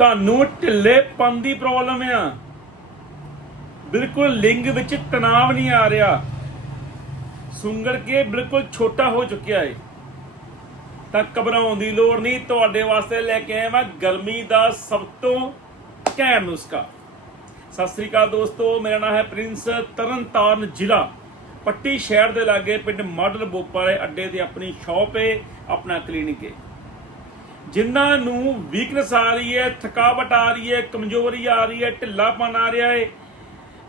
ਤੁਹਾਨੂੰ ਢਿੱਲੇਪਨ ਦੀ ਪ੍ਰੋਬਲਮ ਆ। ਬਿਲਕੁਲ ਲਿੰਗ ਵਿੱਚ ਤਣਾਅ ਨਹੀਂ ਆ ਰਿਹਾ। ਸੁੰਗੜ ਕੇ ਬਿਲਕੁਲ ਛੋਟਾ ਹੋ ਚੁੱਕਿਆ ਹੈ ਤਾਂ ਘਬਰਾਉਣ ਦੀ ਲੋੜ ਨਹੀਂ, ਤੁਹਾਡੇ ਵਾਸਤੇ ਲੈ ਕੇ ਆਇਆ ਮੈਂ ਗਰਮੀ ਦਾ ਸਭ ਤੋਂ ਘੈਂਟ ਨੁਸਖਾ। ਸਤਿ ਸ੍ਰੀ ਅਕਾਲ ਦੋਸਤੋ, ਮੇਰਾ ਨਾਮ ਹੈ ਪ੍ਰਿੰਸ ਤਰਨਤਾਰਨ ਜ਼ਿਲ੍ਹਾ, ਪੱਟੀ ਸ਼ਹਿਰ ਦੇ ਲਾਗੇ ਪਿੰਡ ਮਾਡਲ ਬੋਪਾਲੇ ਅੱਡੇ ਤੇ ਆਪਣੀ ਸ਼ਾਪ ਹੈ ਆਪਣਾ ਕਲੀਨਿਕ ਹੈ ਜਿਨ੍ਹਾਂ ਨੂੰ ਵੀਕਨੈਸ ਆ ਰਹੀ ਹੈ, ਥਕਾਵਟ ਆ ਰਹੀ ਹੈ, ਕਮਜ਼ੋਰੀ ਆ ਰਹੀ ਹੈ, ਢਿੱਲਾਪਨ ਆ ਰਿਹਾ ਹੈ,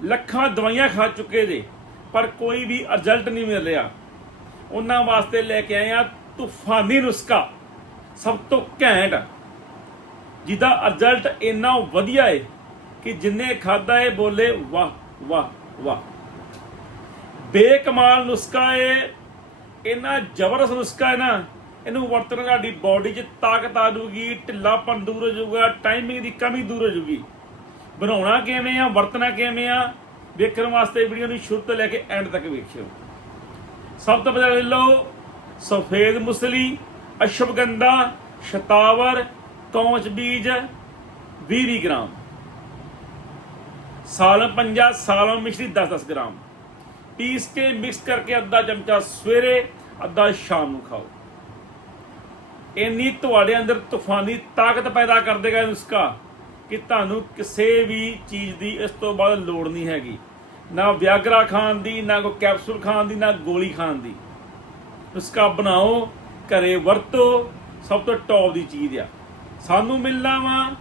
ਲੱਖਾਂ ਦਵਾਈਆਂ ਖਾ ਚੁੱਕੇ ਜੇ ਪਰ ਕੋਈ ਵੀ ਰਿਜ਼ਲਟ ਨਹੀਂ ਮਿਲ ਰਿਹਾ। ਉਹਨਾਂ ਵਾਸਤੇ ਲੈ ਕੇ ਆਏ ਆ ਤੂਫਾਨੀ ਨੁਸਖਾ, ਸਭ ਤੋਂ ਘੈਂਟ। ਜਿਹਦਾ ਰਿਜ਼ਲਟ ਇੰਨਾ ਵਧੀਆ ਹੈ ਕਿ ਜਿੰਨੇ ਖਾਦਾ ਹੈ, ਬੋਲੇ ਵਾਹ ਵਾਹ ਵਾਹ। ਬੇਕਮਾਲ ਨੁਸਖਾ ਹੈ, ਇੰਨਾ ਜ਼ਬਰਦਸਤ ਨੁਸਖਾ ਹੈ ਨਾ ਇਹਨੂੰ ਵਰਤਣ ਸਾਡੀ ਬਾਡੀ 'ਚ ਤਾਕਤ ਆ ਜੂਗੀ ਢਿੱਲਾਪਨ ਦੂਰ ਹੋ ਜਾਊਗਾ ਟਾਈਮਿੰਗ ਦੀ ਕਮੀ ਦੂਰ ਹੋ ਜਾਊਗੀ। ਬਣਾਉਣਾ ਕਿਵੇਂ ਆ, ਵਰਤਣਾ ਕਿਵੇਂ ਆ, ਵੇਖਣ ਵਾਸਤੇ ਵੀਡੀਓ ਨੂੰ ਸ਼ੁਰੂ ਤੋਂ ਲੈ ਕੇ ਐਂਡ ਤੱਕ ਵੇਖਿਓ। ਸਭ ਤੋਂ ਪਹਿਲਾਂ ਲੈ ਲਓ, ਸਫੇਦ ਮੁਸਲੀ, ਅਸ਼ਵਗੰਧਾ, ਸ਼ਤਾਵਰ, ਕੌਂਚ ਬੀਜ 20 ਗ੍ਰਾਮ। ਸਾਲਮ ਪੰਜਾ ਸਾਲਮ ਮਿਸ਼ਰੀ 10-10 ਗ੍ਰਾਮ। ਪੀਸ ਕੇ ਮਿਕਸ ਕਰਕੇ ਅੱਧਾ ਚਮਚਾ ਸਵੇਰੇ, ਅੱਧਾ ਸ਼ਾਮ ਨੂੰ ਖਾਓ। ਇੰਨੀ ਤੁਹਾਡੇ ਅੰਦਰ ਤੂਫਾਨੀ ਤਾਕਤ ਪੈਦਾ ਕਰ ਦੇਗਾ ਇਹ ਨੁਸਖਾ ਕਿ ਤੁਹਾਨੂੰ ਕਿਸੇ ਵੀ ਚੀਜ਼ ਦੀ ਇਸ ਤੋਂ ਬਾਅਦ ਲੋੜ ਨਹੀਂ ਹੈਗੀ। ਨਾ ਵਿਆਗਰਾ ਖਾਣ ਦੀ, ਨਾ ਕੋਈ ਕੈਪਸੂਲ ਖਾਣ ਦੀ, ਨਾ ਗੋਲੀ ਖਾਣ ਦੀ। ਨੁਸਖਾ ਬਣਾਓ, ਘਰੇ ਵਰਤੋ, ਸਭ ਤੋਂ ਟੌਪ ਦੀ ਚੀਜ਼ ਆ। ਸਾਨੂੰ ਮਿਲਣਾ ਵਾ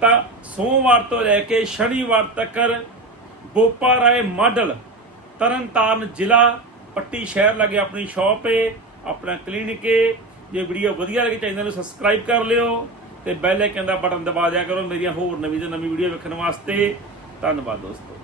ਤਾਂ ਸੋਮਵਾਰ ਤੋਂ ਲੈ ਕੇ ਸ਼ਨੀਵਾਰ ਤੱਕ ਬੋਪਾ ਰਾਏ ਮਾਡਲ, ਤਰਨਤਾਰਨ ਜ਼ਿਲ੍ਹਾ, ਪੱਟੀ ਸ਼ਹਿਰ ਲੱਗੇ ਆਪਣੀ ਸ਼ਾਪ ਏ, ਆਪਣਾ ਕਲੀਨਿਕ ਏ ਜੇ ਵੀਡੀਓ ਵਧੀਆ ਲੱਗੇ ਚੈਨਲ ਨੂੰ ਸਬਸਕ੍ਰਾਈਬ ਕਰ ਲਿਓ ਤੇ ਬੈਲ ਆਈਕਨ ਦਾ ਬਟਨ ਦਬਾ ਦਿਆ ਕਰੋ ਮੇਰੀਆਂ ਹੋਰ ਨਵੀਂ ਤੋਂ ਨਵੀਂ ਵੀਡੀਓ ਵੇਖਣ ਵਾਸਤੇ। ਧੰਨਵਾਦ ਦੋਸਤੋ।